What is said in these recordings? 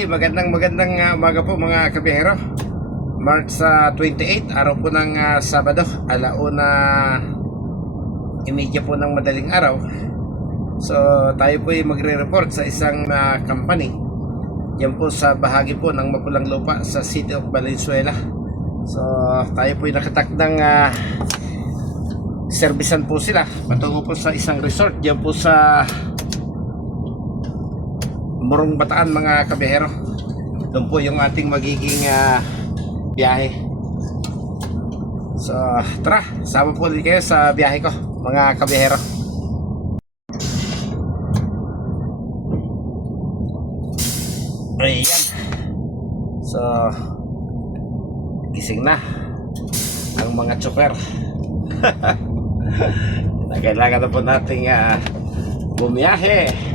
Okay, magandang umaga po mga kabihero. March 28, araw po ng Sabado, alauna imedya po ng madaling araw. So tayo po ay magre-report sa isang company yan po sa bahagi po ng Mapulang Lupa sa City of Valenzuela. So tayo po ay nakatakdang servisan po sila patungo po sa isang resort yan po sa Morong Bataan mga kabihero. Doon po yung ating magiging biyahe. So tara, sama po ulit kayo sa biyahe ko mga kabihero. Ayan. So gising na ang mga chopper. Kailangan na po nating bumiyahe.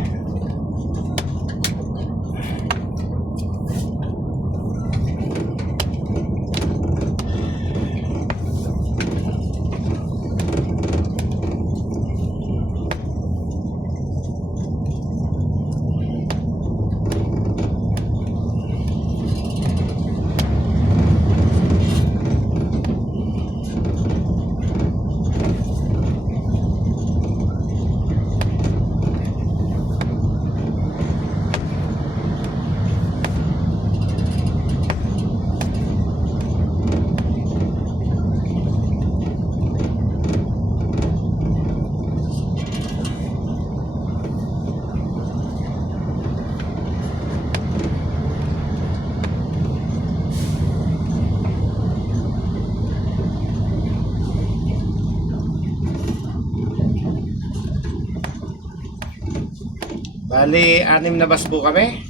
Bali, 6 na bus po kami.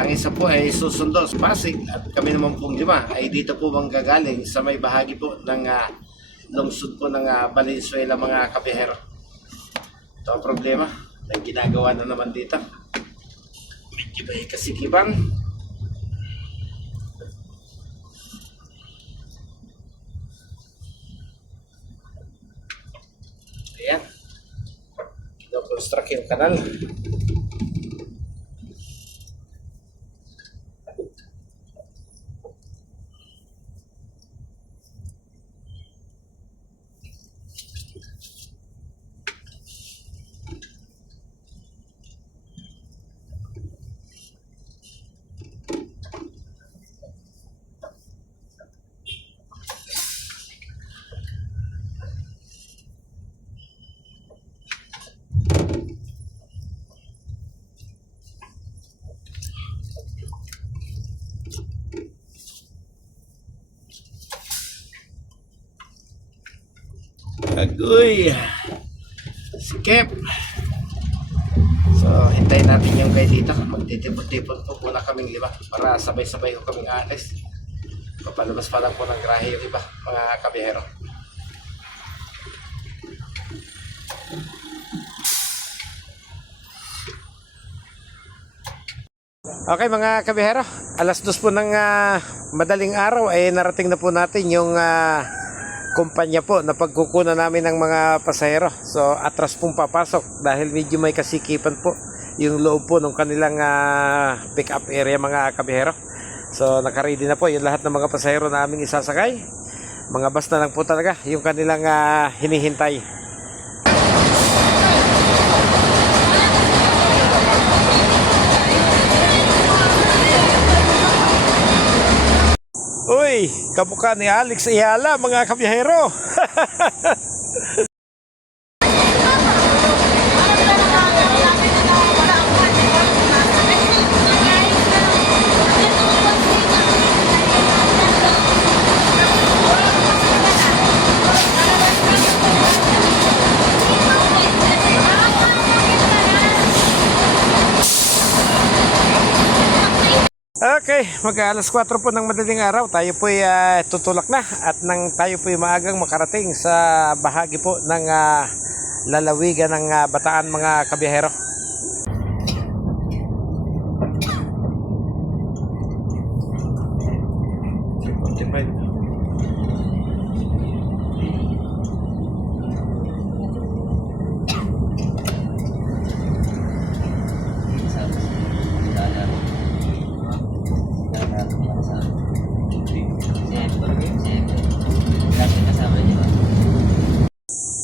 Ang isa po ay susundo sa Pasig at kami naman pong 5 ay dito po manggagaling sa may bahagi po ng lungsod po ng Valenzuela mga kabihero. Ito ang problema. May ginagawa na naman dito. Medyo may kasikiban. Ayan. Kino-construct yung kanal. Agoy, sikip. So hintayin natin yung guy dito. Magtitipon-tipon po muna kaming 5 para sabay-sabay ko kaming alis. Papalabas pa lang po ng grahe yung iba mga kabihero. Okay mga kabihero, alas 2 po ng madaling araw ay narating na po natin yung kumpanya po na pagkukunan namin ng mga pasahero. So atras pong papasok dahil medyo may kasikipan po yung loob po ng kanilang pick up area mga kabihero. So nakaready na po yung lahat ng mga pasahero na aming isasakay. Mga bus na lang po talaga yung kanilang hinihintay. Uy, kamukha ni Alex Ayala mga kabiyahero. Okay, mag-alas 4 po ng madaling araw, tayo po ay tutulak na at tayo po ay maagang makarating sa bahagi po ng lalawigan ng Bataan mga kabiyahero.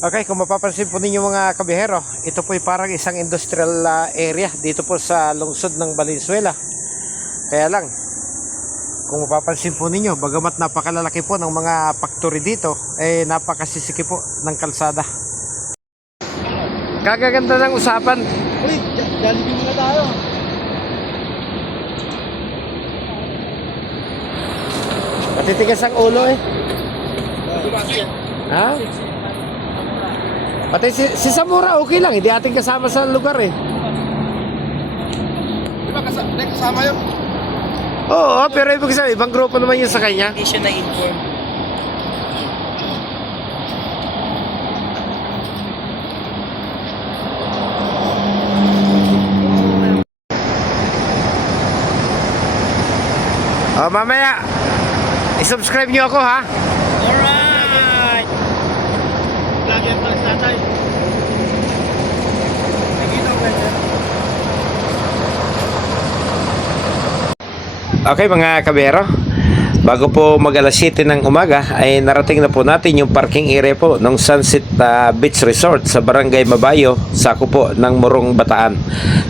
Okay, kung mapapansin po ninyo mga kabihero, ito po ay parang isang industrial area dito po sa lungsod ng Valenzuela. Kaya lang, kung mapapansin po ninyo, bagamat napakalalaki po ng mga factory dito, eh napakasisiki po ng kalsada. Kagaganda ng usapan. Uy, Jollibee muna tayo. Matitigas ang ulo eh. Ha? Pati si Samura okay lang, hindi ating kasama sa lugar eh. Di ba kasama yun? Oo, pero ibig sabihin, ibang grupo naman yun sa kanya. Hindi siya na-inform. Mamaya, i-subscribe nyo ako ha. Alright! Lagi ang pagsanay. Nagino ba yan? Okay mga kabero, bago po mag alas 7 ng umaga ay narating na po natin yung parking area po ng Sunset Beach Resort sa Barangay Mabayo, sako po ng Morong, Bataan.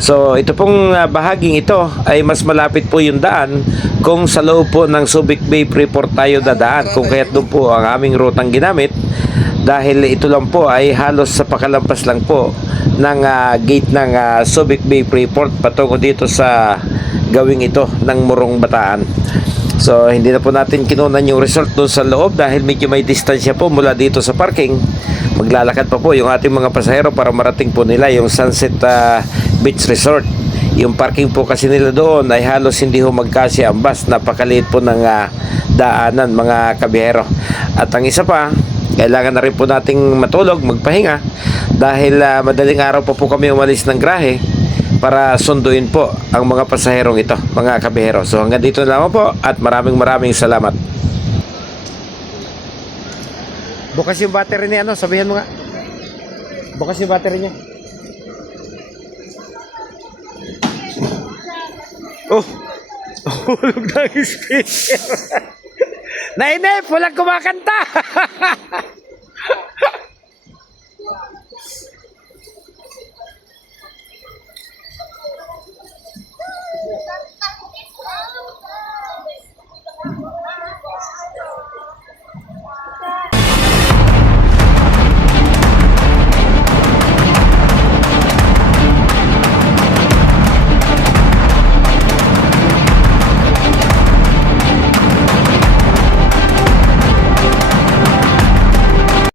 So ito pong bahaging ito ay mas malapit po yung daan kung sa loob po ng Subic Bay Freeport tayo dadaan, kung kaya't doon po ang aming rutang ginamit dahil ito lang po ay halos sa pakalampas lang po ng gate ng Subic Bay Freeport patungo dito sa gawing ito ng Morong, Bataan. So hindi na po natin kinunan yung resort doon sa loob dahil medyo may distansya po mula dito sa parking. Maglalakad pa po yung ating mga pasahero para marating po nila yung Sunset Beach Resort. Yung parking po kasi nila doon ay halos hindi ho magkasya ang bus. Napakaliit po ng daanan mga kabihero. At ang isa pa, kailangan na rin po nating matulog, magpahinga dahil madaling araw pa po kami umalis ng grahe para sunduin po ang mga pasaherong ito mga kabihero. So hanggang dito na lang po at maraming salamat. Bukas yung battery niya, ano? Sabihan mo nga. Bukas yung battery niya. Oh! Hulog na yung speaker. Nainip! Walang kumakanta!